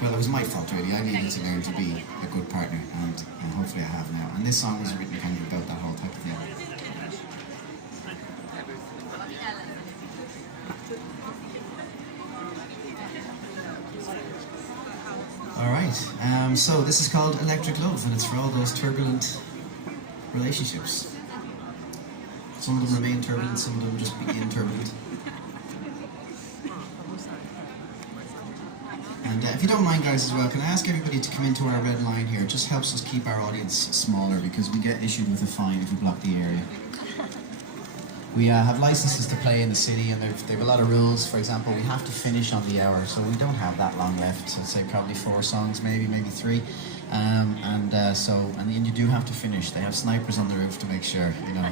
well, it was my fault really. I needed to learn to be a good partner, and hopefully I have now. And this song was written kind of about that whole type of thing. Alright, so this is called Electric Love, and it's for all those turbulent relationships. Some of them remain turbulent, some of them just begin turbulent. And if you don't mind, guys, as well, can I ask everybody to come into our red line here? It just helps us keep our audience smaller, because we get issued with a fine if we block the area. We have licenses to play in the city, and they've a lot of rules. For example, we have to finish on the hour, so we don't have that long left. I'd say probably 4 songs, maybe 3. And then you do have to finish. They have snipers on the roof to make sure, you know.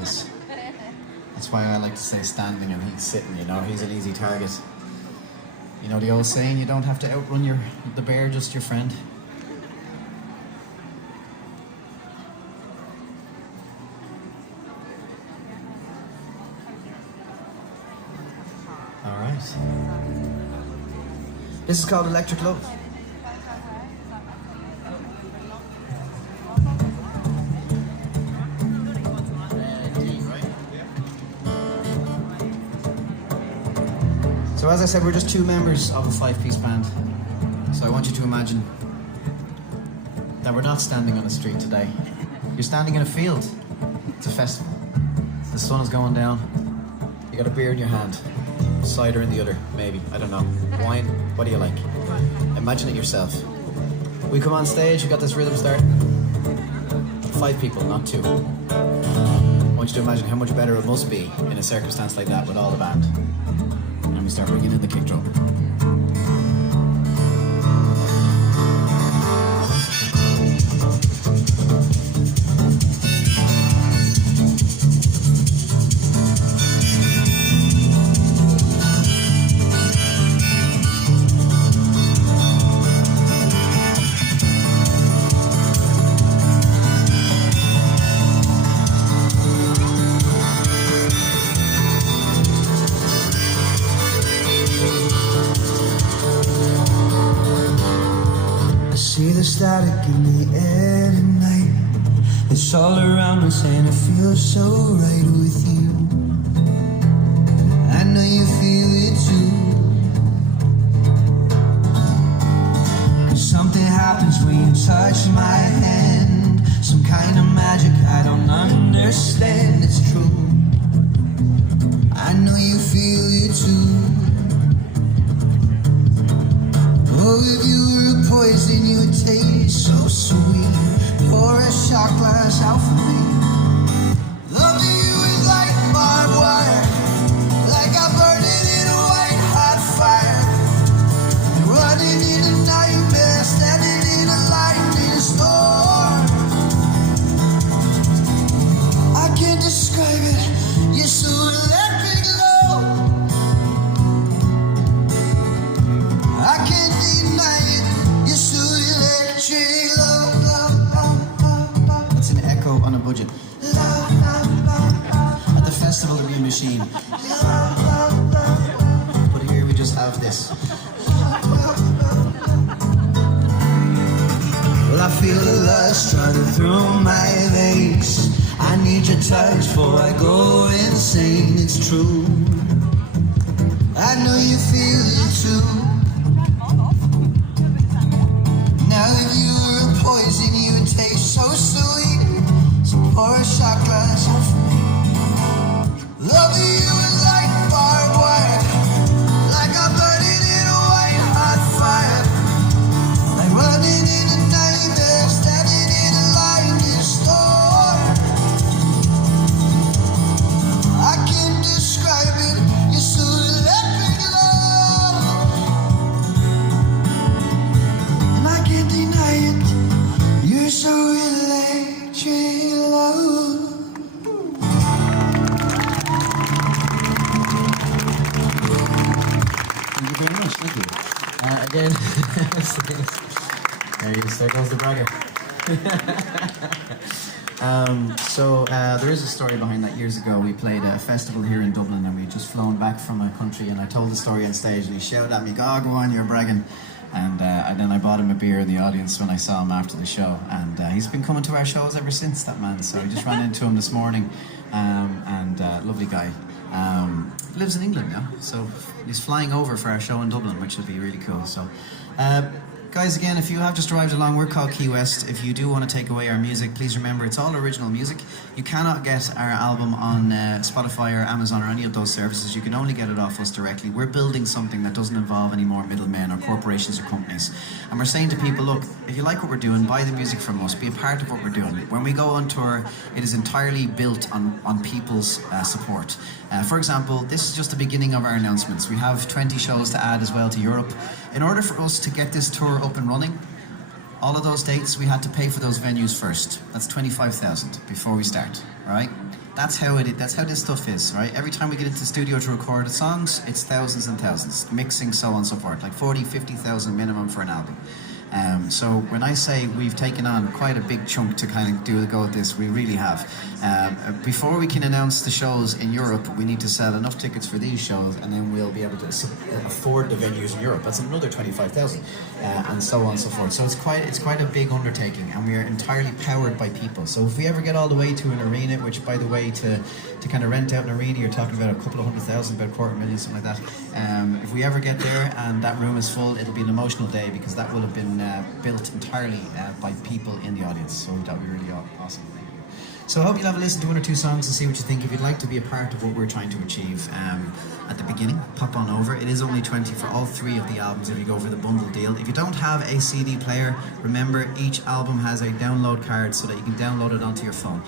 That's why I like to say standing and he's sitting, you know. He's an easy target. You know the old saying, you don't have to outrun the bear, just your friend. All right. This is called Electric Love. So as I said, we're just 2 members of a 5-piece band. So I want you to imagine that we're not standing on the street today. You're standing in a field. It's a festival. The sun is going down. You got a beer in your hand. Cider in the other, maybe. I don't know. Wine, what do you like? Imagine it yourself. We come on stage, you got this rhythm start. 5 people, not 2. I want you to imagine how much better it must be in a circumstance like that with all the band. And we start bringing in the kick drum. See the static in the air tonight. It's all around us and it feels so right with you. I know you feel it too. 'Cause something happens when you touch my hand. Some kind of magic I don't understand. It's true. I know you feel it too. Oh, if you were a poison, you would taste so sweet. Pour a shot glass out for me. Loving you is like barbed wire, like I burned it in a white hot fire. And running in a nightmare, standing in a lightning storm. I can't describe it, you're so electric love. I can't deny it, you're so electric love, love, love, love, love. It's an echo on a budget. Love, love, love, love. At the festival there'll be a machine. Love, love, love, love. But here we just have this. Well, I feel the lust running through my veins. I need your touch before I go insane. It's true. I know you feel it too. Now if you were a poison, you would taste so sweet. So pour a shot glass out for me. Loving you is like barbed wire, like I'm burning in a white hot fire. Like running in a nightmare, standing in a lightning storm. I can't describe it, you're so electric love. And I can't deny it, you're so electric love. Thank you very much, thank you. Again, there goes the bragger. There is a story behind that. Years ago, we played a festival here in Dublin, and we'd just flown back from a country, and I told the story on stage, and he shouted at me, go on, you're bragging. And then I bought him a beer in the audience when I saw him after the show, and he's been coming to our shows ever since, that man. So I just ran into him this morning, lovely guy. Lives in England now, so he's flying over for our show in Dublin, which will be really cool. So, guys, again, if you have just arrived along, we're called Keywest. If you do want to take away our music, please remember it's all original music. You cannot get our album on Spotify or Amazon or any of those services. You can only get it off us directly. We're building something that doesn't involve any more middlemen or corporations or companies. And we're saying to people, look, if you like what we're doing, buy the music from us, be a part of what we're doing. When we go on tour, it is entirely built on people's support. For example, this is just the beginning of our announcements. We have 20 shows to add as well to Europe. In order for us to get this tour up and running, all of those dates, we had to pay for those venues first. That's 25,000 before we start, all right? That's how this stuff is, right? Every time we get into the studio to record the songs, it's thousands and thousands, mixing, so on and so forth, like 40, 50,000 minimum for an album. So when I say we've taken on quite a big chunk to kind of go at this, we really have. Before we can announce the shows in Europe, we need to sell enough tickets for these shows, and then we'll be able to afford the venues in Europe. That's another 25,000, and so on and so forth. So it's quite a big undertaking, and we are entirely powered by people. So if we ever get all the way to an arena, which, by the way, to kind of rent out an arena, you're talking about a couple of 100,000, about 250,000, something like that. If we ever get there and that room is full, it'll be an emotional day, because that will have been built entirely by people in the audience. So that'll be really awesome. So I hope you'll have a listen to one or two songs and see what you think. If you'd like to be a part of what we're trying to achieve at the beginning, pop on over. It is only 20 for all 3 of the albums if you go for the bundle deal. If you don't have a CD player, remember each album has a download card so that you can download it onto your phone.